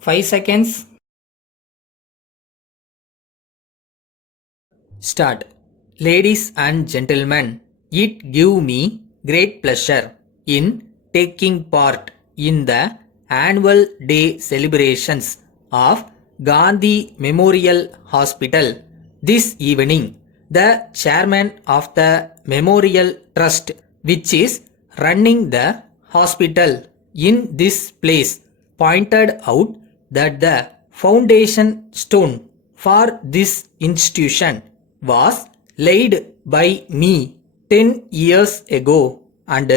5 seconds. Start. Ladies and gentlemen, it gives me great pleasure in taking part in the annual day celebrations of Gandhi Memorial Hospital. This evening, the chairman of the Memorial Trust, which is running the hospital in this place, pointed out that the foundation stone for this institution was laid by me 10 years ago, and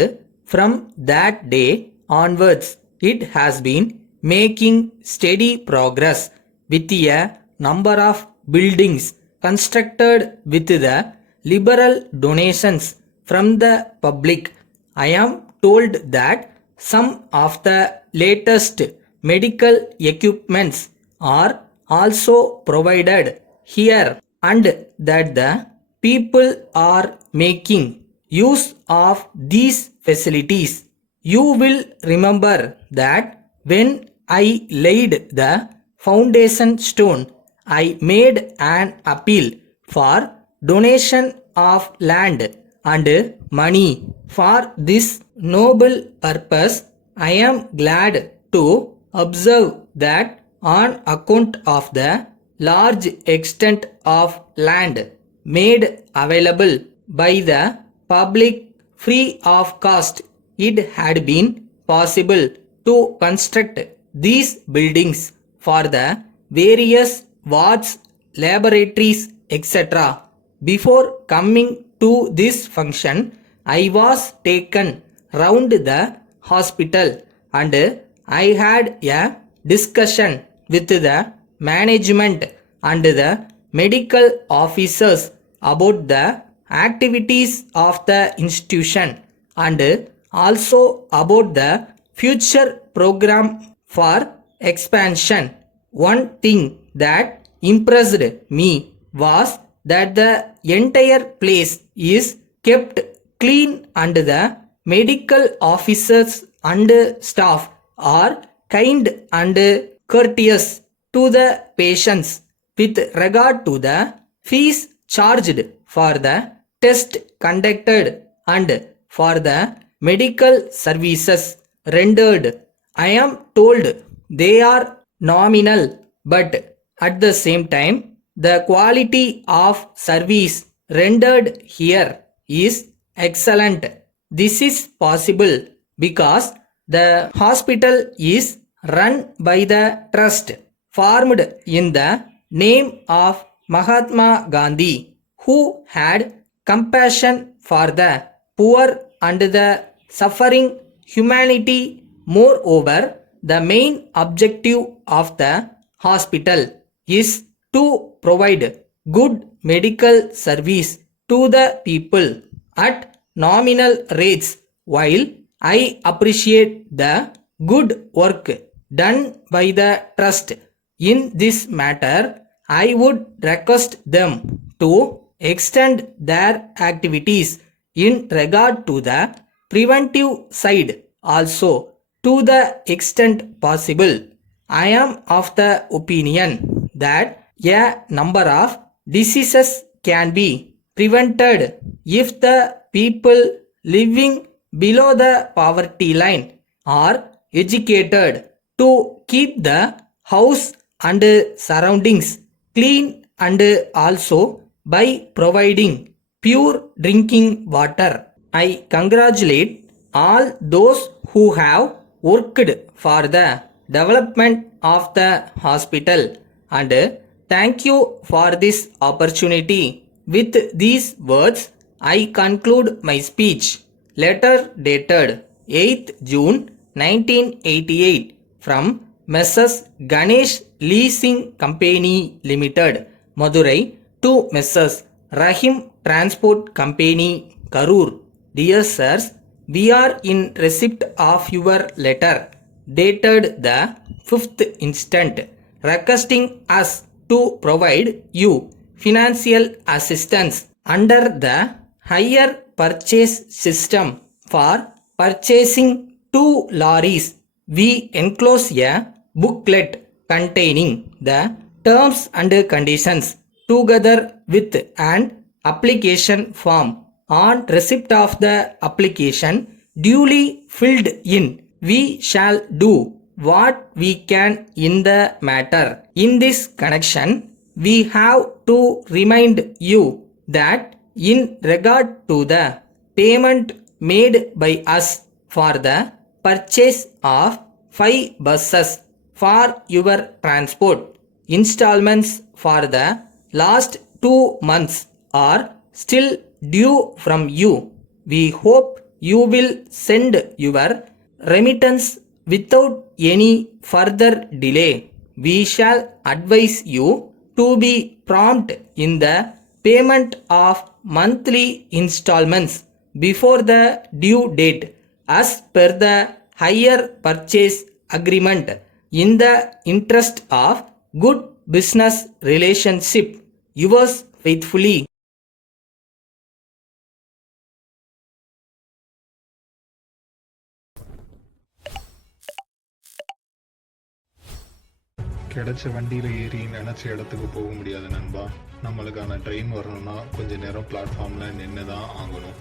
from that day onwards it has been making steady progress with a number of buildings constructed with the liberal donations from the public. I am told that some of the latest medical equipments are also provided here, and that the people are making use of these facilities. You will remember that when I laid the foundation stone, I made an appeal for donation of land and money for this noble purpose. I am glad to observe that on account of the large extent of land made available by the public free of cost, it had been possible to construct these buildings for the various wards, laboratories, etc. Before coming to this function, I was taken round the hospital and I had a discussion with the management and the medical officers about the activities of the institution and also about the future program for expansion. One thing that impressed me was that the entire place is kept clean and the medical officers and staff are kind and courteous to the patients with regard to the fees charged for the test conducted and for the medical services rendered. I am told they are nominal, but at the same time, the quality of service rendered here is excellent. This is possible because the hospital is run by the trust formed in the name of Mahatma Gandhi, who had compassion for the poor and the suffering humanity. Moreover, the main objective of the hospital is to provide good medical service to the people at nominal rates. While I appreciate the good work done by the trust in this matter, I would request them to extend their activities in regard to the preventive side also to the extent possible. I am of the opinion that a number of diseases can be prevented if the people living below the poverty line are educated to keep the house and surroundings clean, and also by providing pure drinking water. I congratulate all those who have worked for the development of the hospital, and thank you for this opportunity. With these words, I conclude my speech. Letter dated 8th June 1988 from Messrs. Ganesh Leasing Company Limited, Madurai, to Messrs. Rahim Transport Company, Karur. Dear sirs, we are in receipt of your letter dated the 5th instant, requesting us to provide you financial assistance under the hire purchase system for purchasing 2 lorries. We enclose a booklet containing the terms and conditions together with an application form on receipt of the application duly filled in. We shall do what we can in the matter. In this connection, we have to remind you that in regard to the payment made by us for the purchase of 5 buses for your transport, installments for the last 2 months are still due from you. We hope you will send your remittance without any further delay. We shall advise you to be prompt in the payment of monthly installments before the due date as per the hire purchase agreement in the interest of good business relationship. Yours faithfully. கிடைச்ச வண்டியில் ஏறி நினச்ச இடத்துக்கு போக முடியாது நண்பா. நம்மளுக்கான train வரணும்னா கொஞ்ச நேரம் பிளாட்ஃபார்மில் நின்று தான் ஆகணும்.